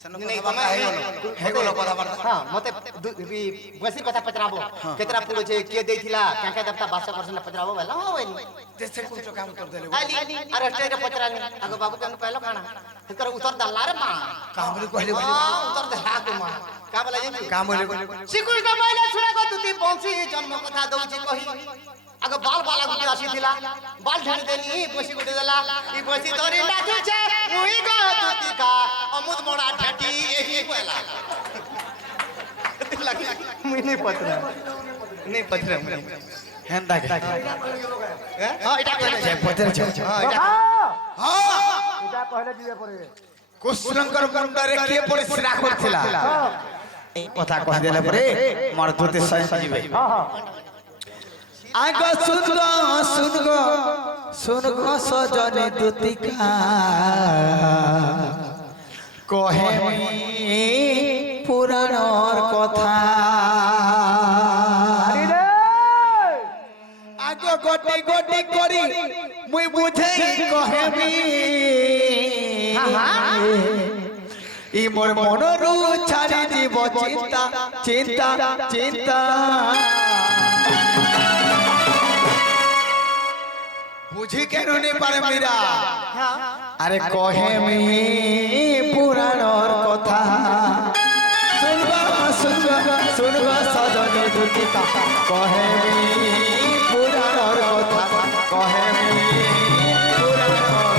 मते बसी कथा पचराबो केतरा पुरो छे के देथिला काका दफ्ता भाषा करसन पचराबो भला हो बनी जैसे कुछ काम कर देले आली अरे स्टेज पचरानी आगो बाबू के पहलो खाना एकर उतर दल्ला रे मां काम रे कहले उतर दे हाथ मां का बोला जे काम बोले सिकुल का पहले सुना को तुती पंछी जन्म कथा दउची कही आगो बाल बाला गुटी आसी थिला बाल ढाणी देनी बसी गुटी देला ई बसी तोरी लाजू छे मुई गो तुती का अमुद मोड़ा ढाटी एही कहला मुई नहीं पतरा हेंदा के हां इटा कहले जे पतरे छे हां इटा हां इटा कहले दिए पड़े कुशलंकर मुंडरे के पड़े सिरा करथिला ए कथा कह देले परे मोर दूते सही जीवे हां हां आगो सुनगो सजने दूतिका कहे पुराणर कथा आगो गोटी गोटी करी मुई बुझे कहेमी इ मोर मनरु छाड़ी जीव चिंता चिंता चिंता बुझी के नहीं पारे मीरा अरे कहे पुराणर कथा सुनबा सजने दूतिका कहे पुराणर कथा कहे पुराणर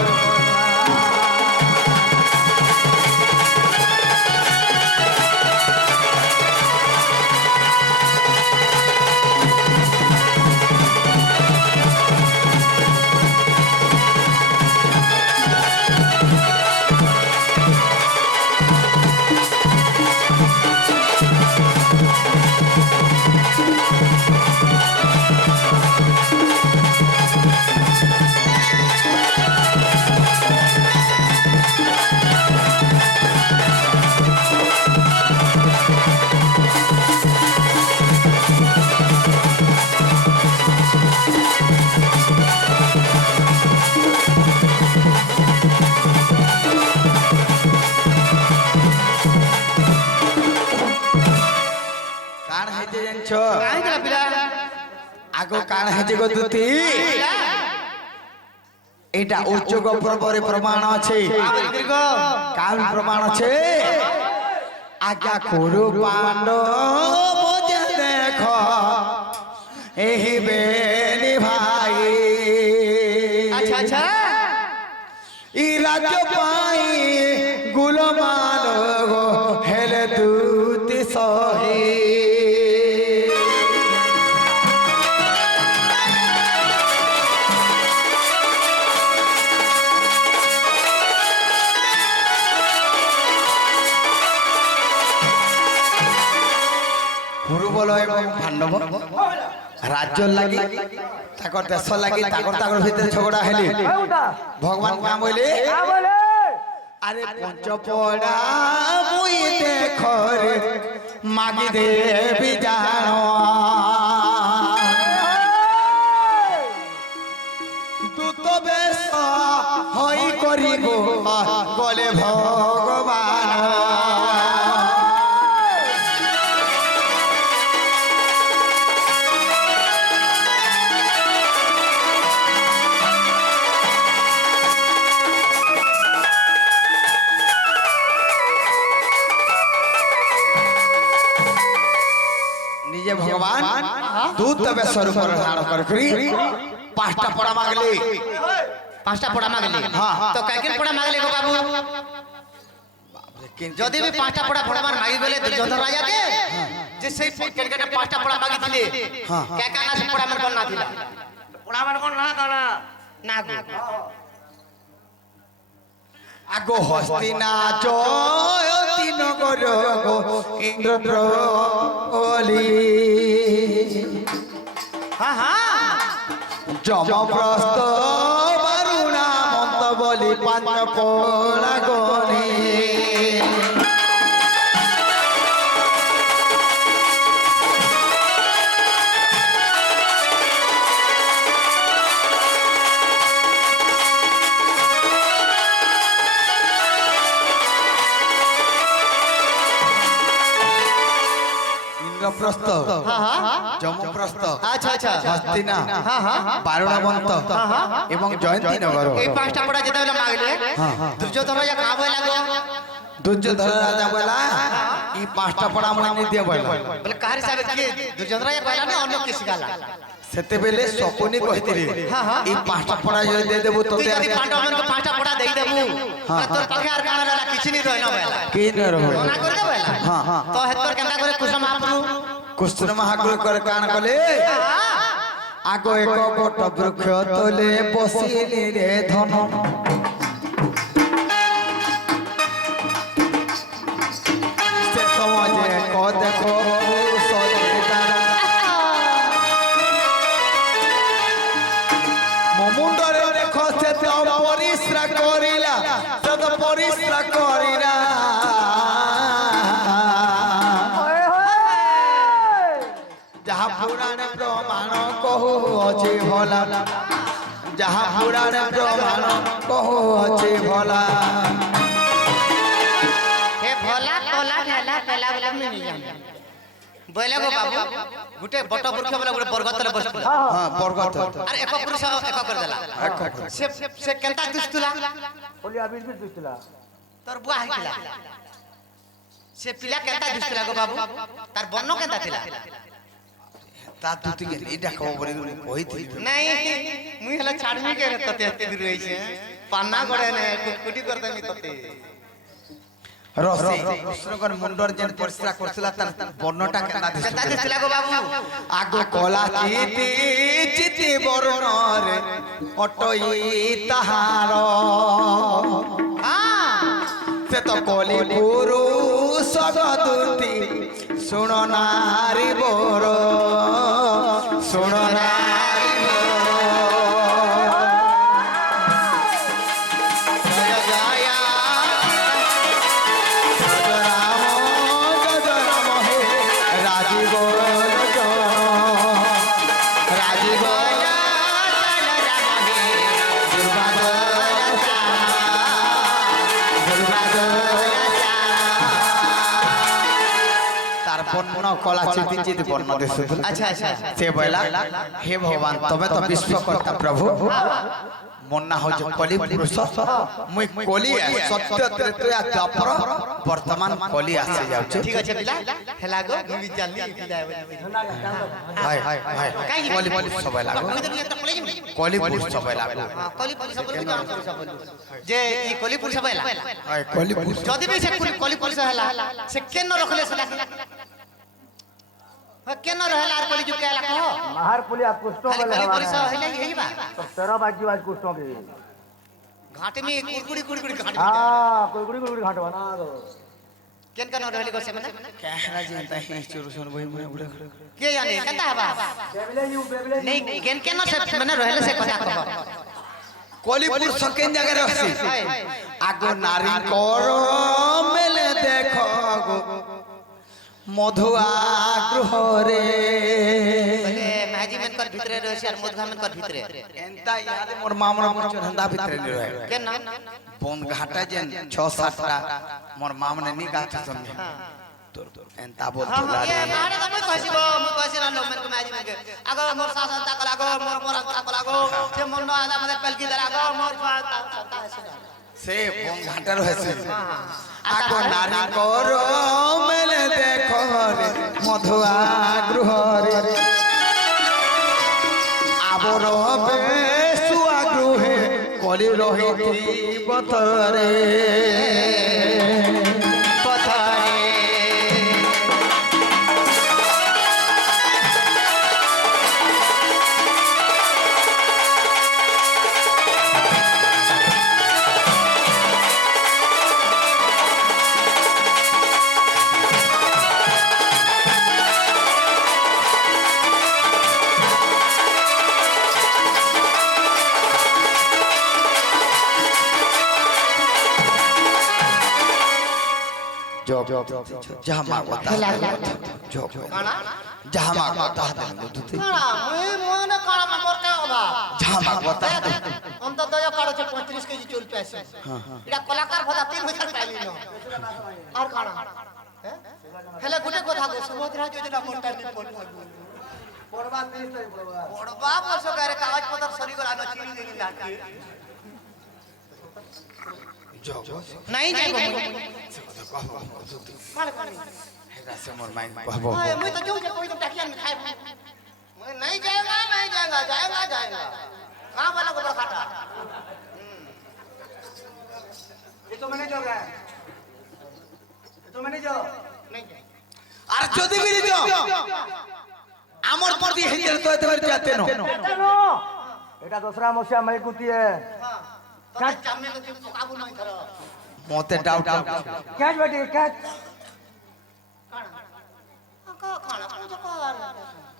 आगो कान हेजे गो दूती एटा उच्चग प्रभरे प्रमाण আছে কাল প্রমাণ আছে आज्ञा করু पांडव जे देख एही बेनी भाई अच्छा अच्छा ई राज्य पाई गुलमान गो हेले दूती सही पांडव राज्य लगी ताकर देश लगी ताकर भीतर झगड़ा हेली भगवान का बोले अरे पंच पड़ा मुई देख रे मागी देवी जानो तू तो बेस हई करिबो गले भगवान भगवान दूत तबे स्वरूप धारण करकरी पांचटा पड़ा मांगले पांचटा पड़ा मांगले हां तो काकिन पड़ा मांगले गो बाबू जदी भी पांचटा पड़ा मान मांगी बेले दुर्योधन राजा के जे सही केनके पांचटा पड़ा मांगी थिले काका ना से पड़ा मन कोन ना थिला पड़ा मन कोन ना काना ना गो आगो हस्तिना जयति नगर गो इंद्रद्रोली हां हां जमप्रस्थ वरुणा मंत बलि पांच पड़ा गणी ইন্দ্রপ্রস্থ যমপ্রস্থ আচ্ছা আচ্ছা হস্তিনা বারুণবন্ত এবং জয়ন্তীনগর এই পাঁচটা পড়া যেতে হলে মাগলে দুর্যোধন রাজা কাঁ বই লাগো দুর্যোধন রাজা বলা এই পাঁচটা পড়া মনে দিয়ে বলা বলে কার হিসাবে কি দুর্যোধন রাজা কইলা না অন্য কি শিখালা সেতেবেলে সপনি কইতিলি এই পাঁচটা পড়া যদি দিয়ে দেব তুই তোতে যদি পাণ্ডবମାନଙ୍କୁ পাঁচটা পড়া দেই দেবু তোর পাখে আর কানা লাগা কিছু নি রইনা বেলা কি না রহ না করে দে বেলা তো হেতর কেনটা করে কুসুম মহাপ্রভু কুষ্ণ মহাগুরু করে কান কলে আগো এক বট বৃক্ষ তলে বসিলি রে ধন সে সমাজে ক দেখো মুন্ডরে দেখো সে তো পরিশ্রা করিলা সে তো পরিশ্রা করিলা যাহা পুরাণে প্রমাণ কহু অছি ভলা যাহা পুরাণে প্রমাণ কহু অছি ভলা হে ভোলা কোলা ঢেলা পেলা বলে আমি নি জানি বইলে গো বাবু গুটে বট বৃক্ষ বলে গুটে বরগতরে বসছিল হ্যাঁ বরগত আর এক পুরুষ এক করে দেলা সে সে কেনটা দুষ্টুলা বলি আবির বির দুইতলা তোর বুয়া হইছিলা সে পিলা কেনটা দুষ্টুলা গো বাবু তার বর্ণ কেনটা ছিলা তা দুটি গেল এটা খবর কইতি নাই মুই হলা ছাড়মি কে রে ততে এতে দূর হইছে পান্না গড়ে নে কুটকুটি করতে মি ততে রসে কৃষ্ণগর মুন্ডর যেন পরিশ্রা করছিল তার বর্ণটা কেনা কেনটা দিছিল দুষ্টুলা গো বাবু আগ কলা চিতি চিতি বর্ণরে অটই তাহার সে তো কলি পুরুষ গদুতি শুণ নারী বর শুণ নারী জয় জয় রাম হে রাজীব রাজীব তার বর্ণ কলা চিতি চিতি বর্ণ দিছিল আচ্ছা আচ্ছা সে বলা হে ভগবান তবে তো বিশ্বকর্তা প্রভু মোর না হচ্ছে কলি পুরুষ মুই কলি সত্য ত্রেতয়া দ্বাপর বর্তমান কলি আসে যাচ্ছে ঠিক আছে পিলা হেলা গো আমি জানি পিলা হাই হাই হাই কাই কলি পুরুষ সবাই লাগো আমি তো একটা কলেজ কলি পুরুষ সবাই লাগো কলি পুরুষ বলি কি জানো পুরুষ বলি যে এই কলি পুরুষ হইলা হাই কলি পুরুষ যদি বি সে কলি পুরুষ হলা সে কেন রখলে সেলা কেন রহলা আর কলি যুগ কেলা কহ মাহার পুলি आप कुछ तो খালি কলি পুরুষ হইলা यही बा तेरा बाजी बाज कुछ तो के घाट में कुड़कुड़ी कुड़कुड़ी घाट हां कोई गुड़ी गुड़ी घाट बना दो केन केन रहली गसे माने कहना जानता है चोर सुन भाई मैं उड़ा के जाने केनता हबा बेबले यू बेबले नहीं केन केन से माने रहले से কথা কহ কলি পুরুষ কেন জায়গায় রহছি আগো নারী কর মেলে দেখো গো মধুয়া গৃহরে বলে মাঝি মেন কর ভিতরে রহছি আর মধুয়া মেন কর ভিতরে এন্তা ইয়াদে মোর মামরা মোর ধন্দা ভিতরে নি রহে কেন বন ঘাটা যেন 6-7টা মোর মামনে নি গাছ সঙ্গে তোর এন্তা বল हां তোলা ये गाड़ी तो मैं कहसी ना लोग मेरे को माजी में अगो मोर सास ताकल अगो मोर ताकल अगो से मन न आदा मते पलकी दर अगो मोर ताकता है সে বন ঘাটা রহেছে আগো নারী কর মেলে দেখো রে মধুয়া গৃহরে আবর বেশুয়া গৃহে কলি রহিতি পথরে पथरे জব যাহা মাগো তাহা জব काना যাহা মাগো তাহা দেন দুতে काना मैं मन काना में मोर के होबा যাহা মাগো তাহা দেন हम तो दया काढ़ो छे 35 केजी चोल पैसे एटा कलाकार भदा 3000 पाइली न और काना हैं হেলে গুটে কথা কো সুভদ্রা যোজনা মোটা নি পড়বা পড়বা 30 তারিখ পড়বা পড়বা বসো গারে কাগজ পত্র সরি গলা ন চিনি দেনি লাটি নাই যাইব কালে কালে হেরা সে মোর মাইন কহবো ओए मैं तो जो जे कोई तो टाकिया में खाए मैं नहीं जाएगा जाएगा कहां वाला को खाटा ये तो मैंने जो गया ये तो मैंने जो नहीं जाए আর যদি বিরি দিও আমার প্রতি হিন্দর তো এতে বের যাতে নো चलो এটা दूसरा मोसिया मई कुती है हां तो जामे तो तुम काबू नहीं करो মতে ডাউট कैच बेटी कैच खाना पूजा कर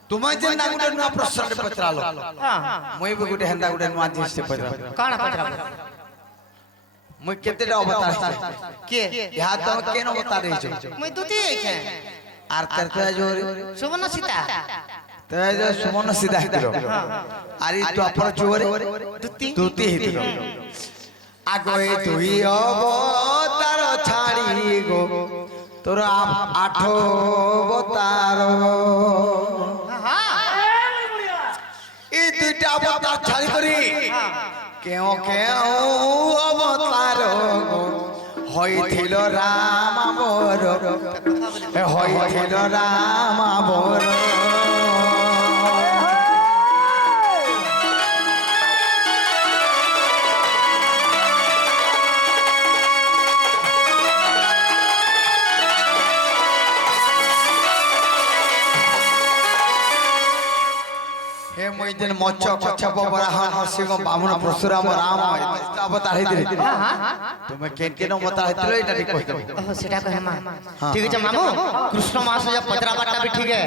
तुम्हें जे ना गुटे नुआ प्रश्न पचरालो हां मुई भी गुटे हेंदा गुटे नुआ जिनिस पचरालो काना पचरा मुई केतेटा अवतार के यहाँ तो केन अवतार रही छो मैं दुती है আর তেরতে জোরে सुवर्ण सीता তে যে সুমন সিধা হিতিলো আর ই তো অপর জোরে দুতি হিতিলো আগোই তুই অবতার ছাড়ি গো তোর আঠ অবতার हां এই দুইটা অবতার ছাড়ি করি কেউ কেউ অবতার গো হইছিল রাম বর হইছিল রাম বর हे মই দিন মচ্ছ কচ্ছপ বরাহ নরসিংহ বামন পরশুরাম রাম অবতার হইতিলে তুমি কেন কেন অবতার হইতিলে এটা ঠিক কইতে ओहो सेटा कहे मां ठीक है मामू कृष्ण मास या पत्रा बाटा भी ठीक है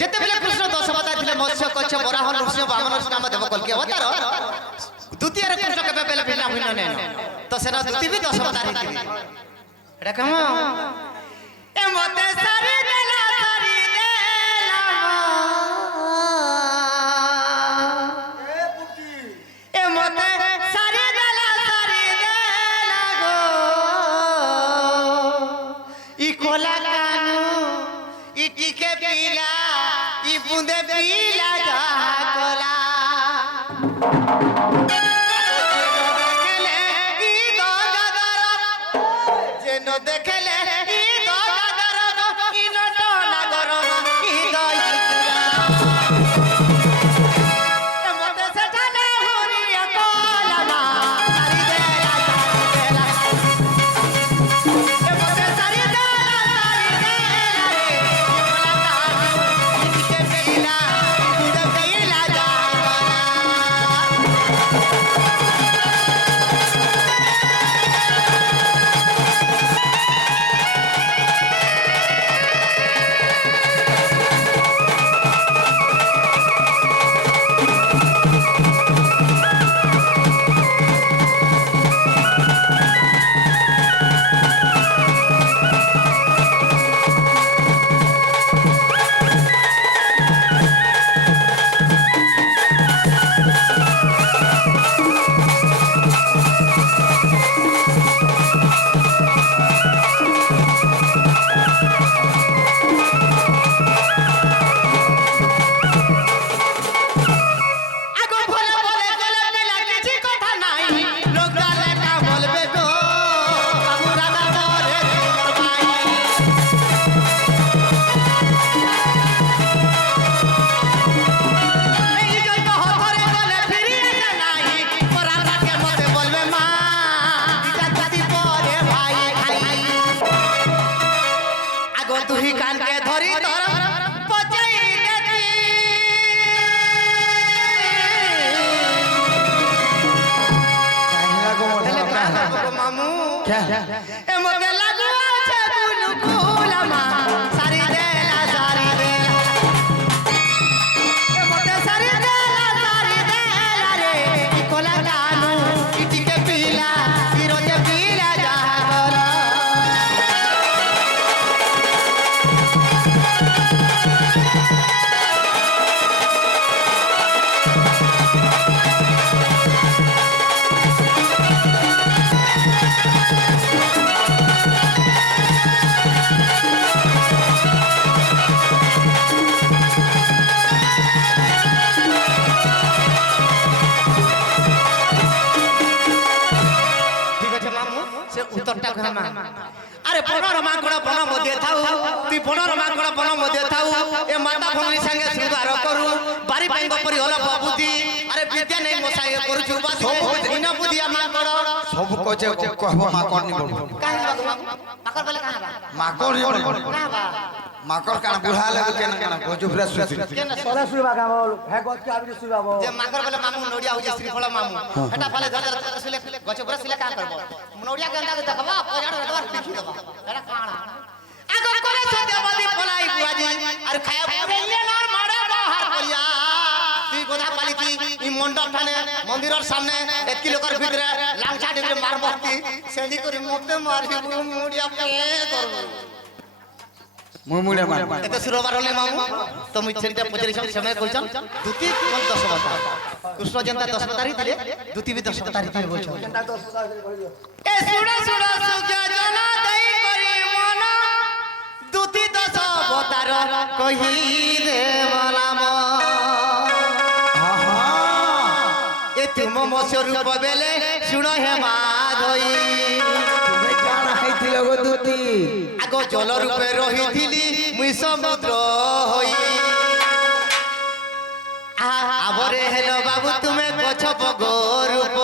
जते बेले कृष्ण 10 बता थिले मत्स्य कच्छ बराह नरसिंह वामन नाम देव कल के अवतार द्वितीय रे कृष्ण के बेले भिन्न भिन्न ने तो सेना द्वितीय भी 10 बता रही थी एटा कम ए मते सारी देला ए पुटी ए मते सारी देला गो ई कोला कानू ई टिके पीला ई बूंदे पीला जा कोला जे न देखले ई दो गदर ई न नगर ई दई मते से जाने हुरिया कोला सारी देला मते सारी देला रे कोला कानू के पीला दूध पीला जा আগো বলে বলে গলে পেলা কিছু কথা নাই লোক গালে কা বলবে গো বাবু রাধা করে তোর ভাই এই জন্য হতরে গলে ফিরিয়ে যা নাই পরারাকে মতে বলবে মা জাতি পরে ভাই খাই আগো তুই কানকে ধরি তোর পচাই দেতি কাহিলা গো মোর মামু क्या ए मते लागू আছে কুলু কুলামা সারি দেলা রে ए मते सारी देला রে ই কোলা কানু ইটিকে পিলা ই রোজে পিলা যা গলা বনর মাকড় বন মধ্যে থাউ তুই বনর মাকড় বন মধ্যে থাউ এ মাতা ভঙ্গি সঙ্গে শৃঙ্গার করু বাড়ি পাইব পরি হল বাবুদি আরে বিদ্যা নেই মশাই করুছু বাস ইন বুদিয়া মাকড় সব কচে কহব মাকড় নিব কাহে মাকড় বলে কাহে মাকড় নিব কাহে বা মাকড় কানা বুঢ়া লাগে কেন কেন গজুফরা সুতি সরে শুইবা কামল হে গছ কে আবি শুইবা বল যে মাকড় বলে মামু নড়িয়া হইছে শ্রীফল মামু এটা ফলে ধর ধর শুলে গছ উপরে শুলে কাম করব নড়িয়া গন্দা কে দেখবা পজাড় দবার পিছি দেবা এটা কানা আগ করে সত্যবাদী পলাই বুয়াজি আর খায়া পুরেলে নর মাড়ে বাহার করিয়া তুই গোধা পালিতি ই মণ্ডপ ঠানে মন্দিরের সামনে 1 কিলোমিটার ভিতরে লাংচা ডিবে মারবতি সেডি করে মতে মারিবু মুড়িয়া পে করব মুমুড়ে মার এতে সুরবার হলে মামু তো মুই সেটা পচারি সময় কইছন দুতি কোন 10 বতা কৃষ্ণ জনতা 10 বতারি দিলে দুতি বি 10 বতারি দিলে বলছন কেনটা 10 টাকা করে দিও এ সুড়া সুড়া সুজা জনা দেই করি মন দুতি 10 বতার কহি দে মালাম এ তুম মসরূপ বেলে শুণ হে মাধই তুমি কাণ খাইছিল গো দুতি আগ জল রূপে রহিছিলি মুই সমুদ্র হই আবরে হেল বাবু তুমি গছ বগ রূপ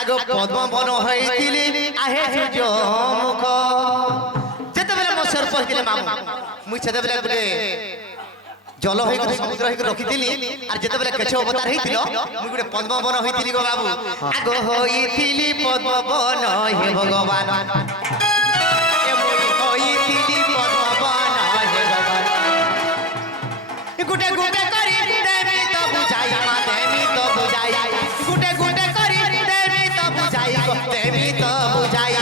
আগ পদ্ম বন হইছিলি আহে সূর্য মুখ যেতেবেলে মো সর্প হইছিলে মামু মুই সেতেবেলে গুটে জল হই সমুদ্র হই রখিছিলি আর যেতেবেলে কেছ অবতার হইছিল মুই গুটে পদ্ম বন হইছিলি গো বাবু আগ হইছিলি পদ্ম বন হে ভগবান গুটে গুটে করি দেবী তো বুঝাই মা দেবী তো বুঝাই গুটে গুটে করি দেবী তো বুঝাই দেবী তো বুঝাই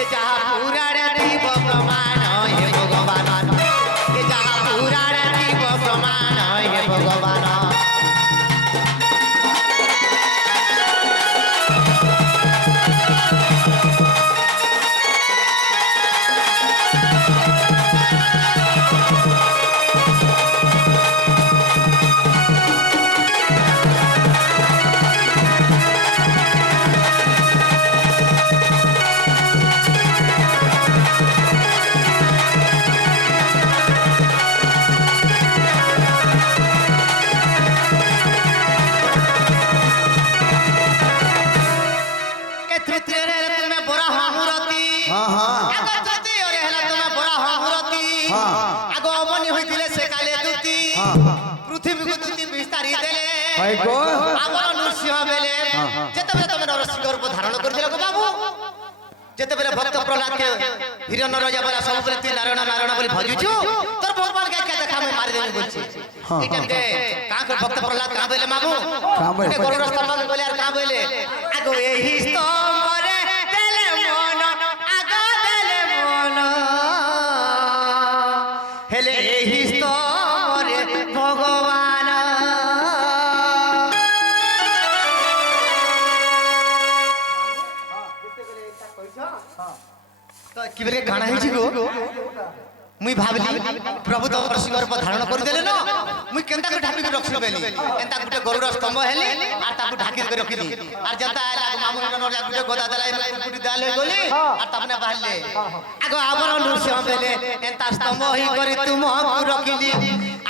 এ যাহা পুরাণে দিব প্রমাণ হে ভগবান এ যাহা পুরাণে দিব প্রমাণ হে ভগবান যেতেবেলে ভক্ত প্রহ্লাদ কে হিরণ্য রাজা বলা সবুলে তুই নারায়ণ নারায়ণ বলি ভজুছু তোর ভগবান কে কে দেখা আমি মারি দেবি বলছি এই টাইম কে কাঁ করে ভক্ত প্রহ্লাদ কাঁ বলে মামু কে গরুর স্তম্ভ বলে আর কাঁ বলে আগো এই স্তম্ভরে দেলে মন আগো দেলে মন হেলে এই স্তম্ভরে ভগবান কিবরে কানা হইছি গো মুই ভাবলি প্রভু তো সিংহর উপর ধারণ করে দেলে না মুই কেনতা করে ঢাকি রখছি বেলি এন্তা গুটে গরুর স্তম্ভ হেলে আর তাকু ঢাকি করে রখিলি আর জনতা আইলা মামু নরলা গুটে গোদা দেলাই কুটি দালে গলি আর তাপনে বাহলে আগো আবর নৃসিংহ বেলে এন্তা স্তম্ভ হই করে তুম কু রখিলি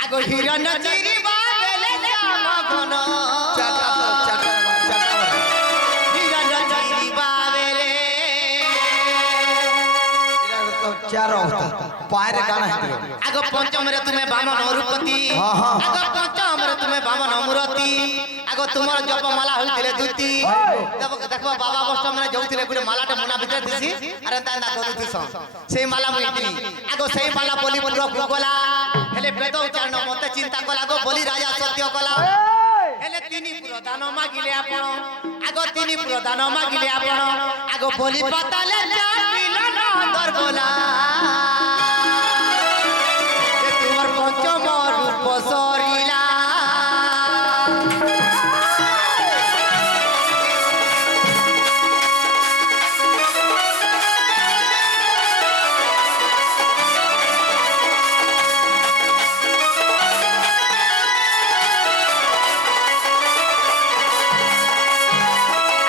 আগো হিরণ্য চিরি বাবেলে শ্যাম ঘন হিরণ্য চিরি বাবেলে চার অবস্থা পায়রে কানা হইছিল আগ পঞ্চমরে তুমি বামন অরূপতি আগ পঞ্চমরে তুমি বামন অমূরতি আগ তোমার জপমালা হইছিলে দুতি দেখো বাবা অষ্টমরে যাউଥିଲେ গুটে মালাটা মনা ভিতরে দিছি আরে তান্দা করুতিস সেই মালা মুই দিলি আগ সেই মালা বলি পুরো গলা হেলে বেদ উচ্চারণ মতে চিন্তা কলা গো বলি রাজা সত্য কলা হেলে তিনি প্রদান মাগিলে আপন আগ তিনি প্রদান মাগিলে আপন আগ বলি পাতালে চাপিল নন্দর বলা তোমার পঞ্চম রূপ সরিলা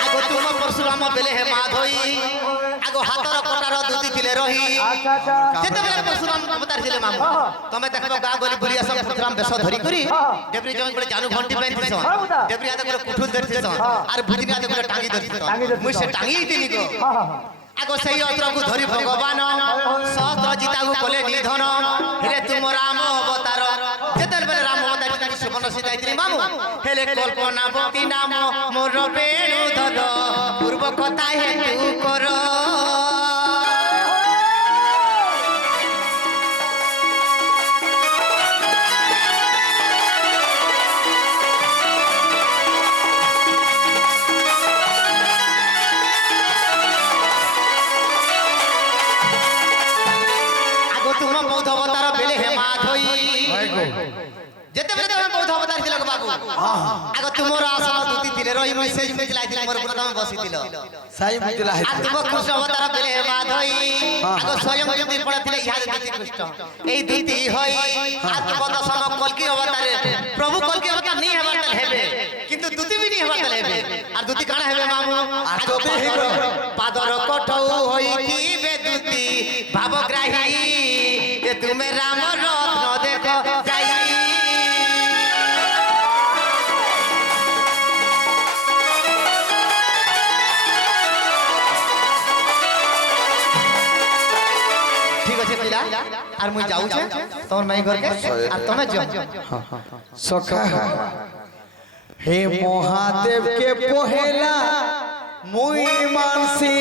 আগ তোমার পরশুরাম বেলে হে মাধই হাতর কটার দুতি ଥିଲେ রহি আচ্ছা আচ্ছা যেତେବେଳେ পরশুরাম অবତାর ଥିଲେ মামু তমে দেখব গাঁ গলি বুলি আস পরশুরাম বেশ ধরি করি ডেবরি জমি করে জানু ঘন্টি পেন্তিছ ডেবরি হাতে করে কুঠুল ধরতিছ আর বুঝিনি হাতে করে টাঙ্গি ধরতিছ মুই সে টাঙ্গি দিনি গো আগ সেই অস্ত্রকু ধরি ভগবান সহস্র জিতাকু কলে নিধন হেলে তুম রাম অবতার যেতেବେଳେ রাম অবতার তিনি সুবর্ণ সিধাইଥିଲି মামু হেলে কল্পনা বতী নাম মোর বেণুধর পূর্ব কথা হেতু কর তুম বৌদ্ধ অবতার বেলে হেমা ধই যেতেବେଳେ তুমি বৌদ্ধ অবতার ছিল বাবু আগ তুমর আসন দুতি ଥିଲେ রহি মই সেই মেজ লাইছিল মোর উপর তুমি বসিছিল সাই মুজলা আর তুম কৃষ্ণ অবতার বেলে হেমা ধই আগ স্বয়ং যদি পড়াছিলে ইহাদ দুতি কৃষ্ণ এই দুতি হই আর তুম দশম কলকি অবতারে প্রভু কলকি অবতার নি হেবার তাল হেবে কিন্তু দুতি বি নি হেবার তাল হেবে আর দুতি কানা হেবে মামু আর দুতি হেবে পাদর কঠৌ হইতিবে দুতি ভাবগ্রাহী যে তুমি রাম রত্ন দেখো যাই ঠিক আছে পিলা আর মুই যাউছে তোমার মাই ঘরকে আর তুমি যাও সখা হে মহাদেব কে পহেলা মুই মানসি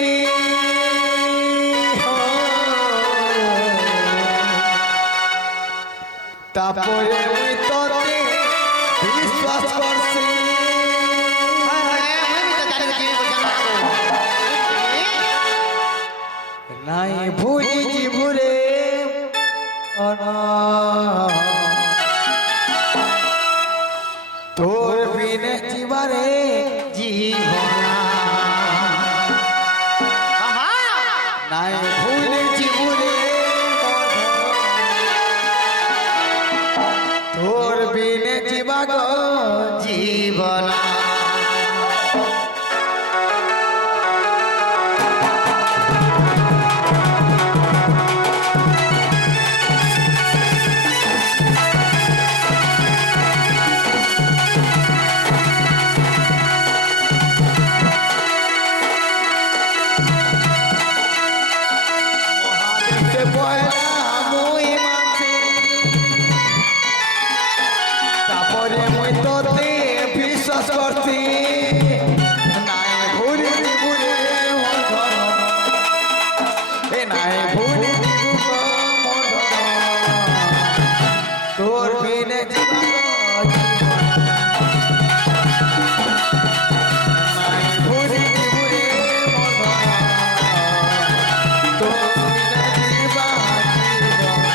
তারপরে মুই তোতে বিশ্বাস করছি নাই ভুলি জীবরে তোর বিনে জীবারে জীবনা নাই ভুলি জীবরে তোর বিনে জীবা গো জীবনা মহাদেবকে পয়লা মুই মানছি তারপরে মুই তোতে বিশ্বাস করছি নাই ভুলি জীবরে মোর ধর্ম এ নাই ভুলি জীব মোর ধর্ম তোর বিনে জীবন নাই ভুলি জীবরে মোর ধর্ম তোর বিনে জীবা জীবন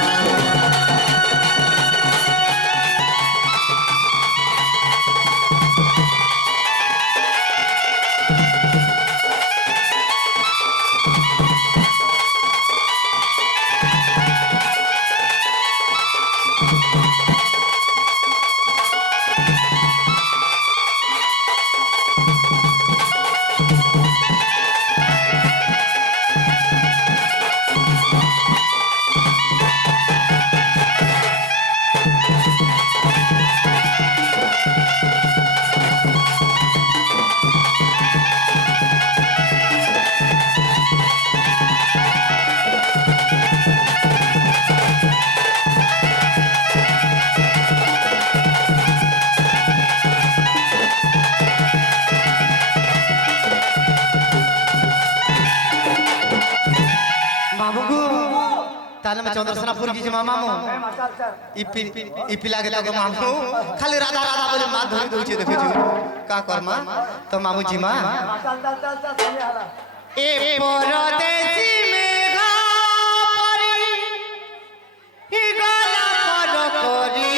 মামুগু তাহলে আমি চন্দ্রসেনাপুর গেছি মামু মাতাল স্যার ই পিলাকে তো মামু খালি রাধা রাধা বলে মা ধরে দউছে দেখেছো কা কর্মা তো মামু জিমা মাতাল তাল তাল তাল সামনে আলা এ পরদেশি মেঘা পরি ই গলা পর করি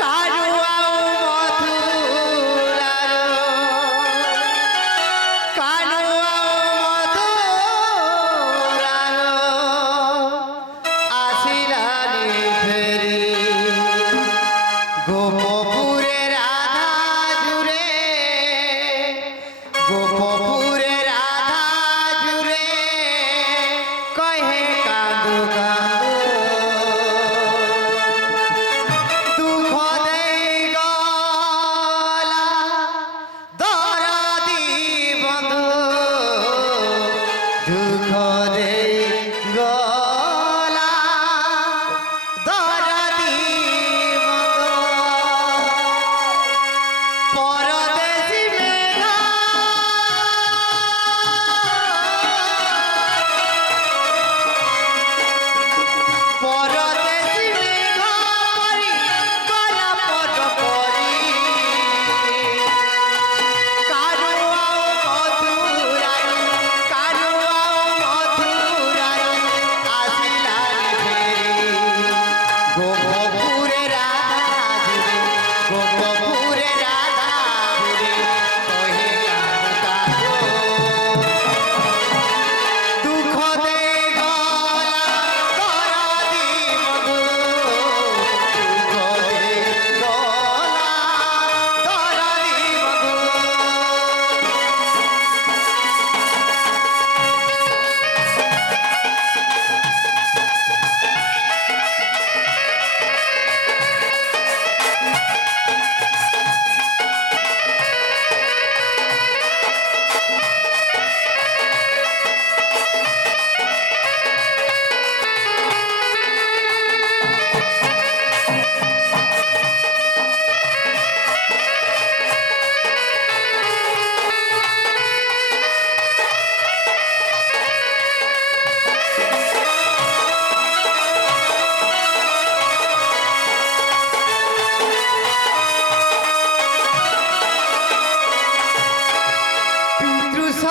কারু আউ মধুরার কারু আউ মধুরার আসিরানি ফেরি গোপপুরে রাধা জুড়ে গোপপুরে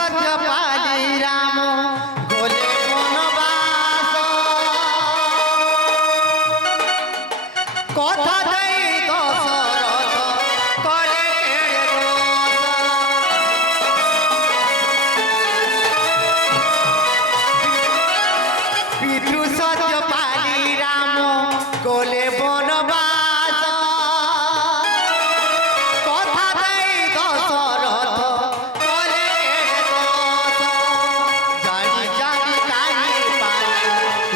সত্য পালি রাম গলে বনবাস কথা দেই দশরথ করে কেড়ে দোষ পিতৃ সত্য পালি রাম গলে বনবাস কথা দেই দশরথ করে কেড়ে দোষ জানি জানি কাহি পাই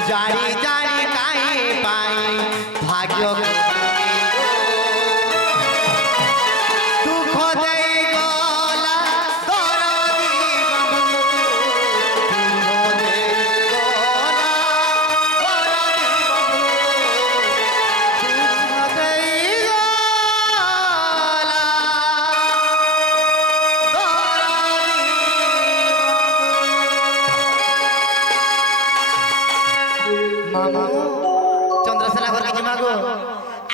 জানি জানি কাহি পাই ভাগ্য দুঃখ দেই গলা দরদি বন্ধু দুঃখ দেই গলা দরদি বন্ধু দুঃখ দেই গলা দরদি মামু চন্দ্রসেনা ঘর কি মাগো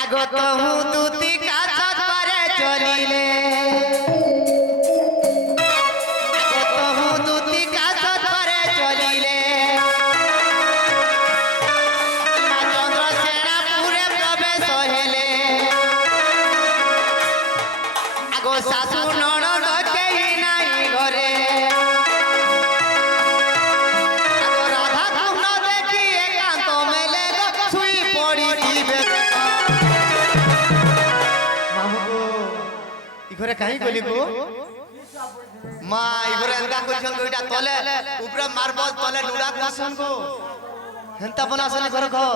আগত হু দুতি কাছত পারে চলিলে আগত হু দুতি কাছত পারে চলিলে মা চন্দ্রসেনা পুরে প্রবেশ হেলে আগো শাশু ননদ কেহি নাই ঘরে আগো রাধা কৃষ্ণ দেখি একান্ত মেলে শুই পড়ি দিবে মামু ইঘরে কাহি গলি গো মা ইঘরে এনকা কইছন গো এটা তলে উপরে মারবল তলে নুড়া কাসন গো হেনতা বনাসন ঘর গো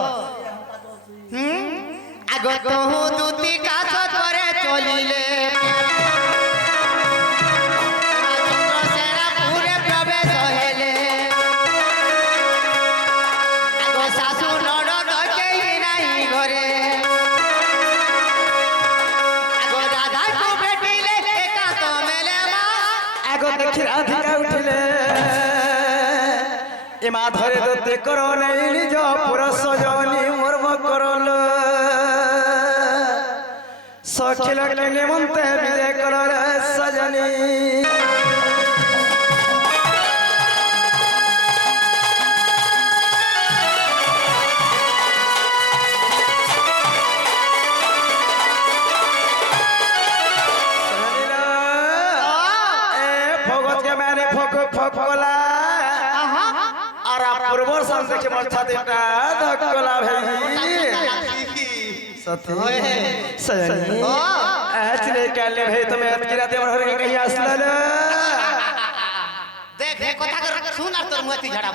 আগত হু দুতি কাছত করে চলিলে চন্দ্রসেনা পুরে প্রবেশ হেলে আগো শাশু ননদ কেহি নাই ঘরে আগো রাধাকে ভেটিলে একান্ত মেলে মা আগো দেখি রাধিকা উঠিলে এ মা ধরে দতে করো নাই নিজ পুরুষ জনি মর্ম করল সখিল নিমন্তে বিজয় করো রে সজনী ভগত কে মানে ফক ফকলা আর পূর্ব সাল দেখে মোর ছাতিটা ধকলা ভাই সত্যি সজনী আজরে কালে ভাই তুমি আজকে রাতে আমার ঘরে কহি আসলা না দেখ হে কথা কর শুন আর তোর মতি ঝাড়া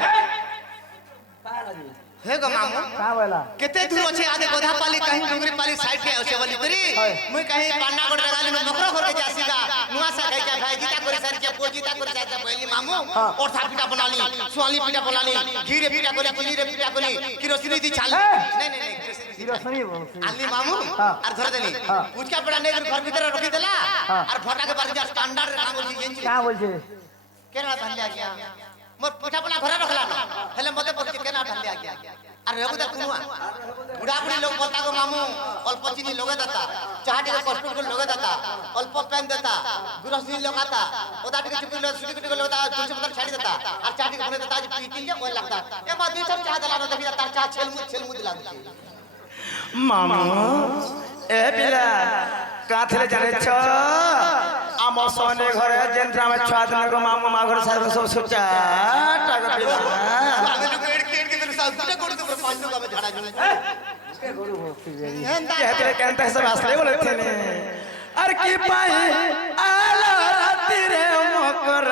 हे गो मामू का बोला केते दूर अछि आदे गोधा पाली कहीं डुंगरी पाली साइड के औसे वाली करी मुई कहीं पान्ना गोड़ लगाली मकरो घर के जासीगा नुआ सा कहि के भाई गीता करी सारी के पोजीता करी सारी पहली मामू और था पीटा बनाली सुआली पीटा बनाली घी रे पीटा करी चिली रे पीटा करी किरोसिनी दी छाल नहीं नहीं नहीं किरोसिनी बोल आली मामू और धर देली उचका पड़ा ने घर भीतर रखी देला और फटा के पास जा स्टैंडर्ड काम बोली जेंची का बोलछे केना धल्ला गया मोर पिठा पना घरे रखला न हेले मते पड़छि केना धल्ला गया अरे हेगुदा कुनुआ बुढ़ा बुढ़ी लोग बोलता गो मामू अल्प चीनी लोगे देता चाहटी के कष्ट को लोगे देता अल्प पेन देता गुरसनी लगाता ओदा टिके चुपी लो सुटी कुटी लगाता तुलसी पत्ता छाड़ी देता और चाहटी के बने देता आज पीती जे ओय लगता ए मा दुई सब चाह दला न देखि तार चाह छेलमुद लागती मामा ए पिला काथले जाने छ आम सोने घरे जेंट्रा में छुआ दिन को मामू मा घर सार सब सोचा टाका पिला आगे लोग केड़ केड़ के तेरे साथ ने कोड़ के पांच लोग में झाड़ा जुले कहते कहते सब असले बोले थे ने अर की पाई आला राती रे मकर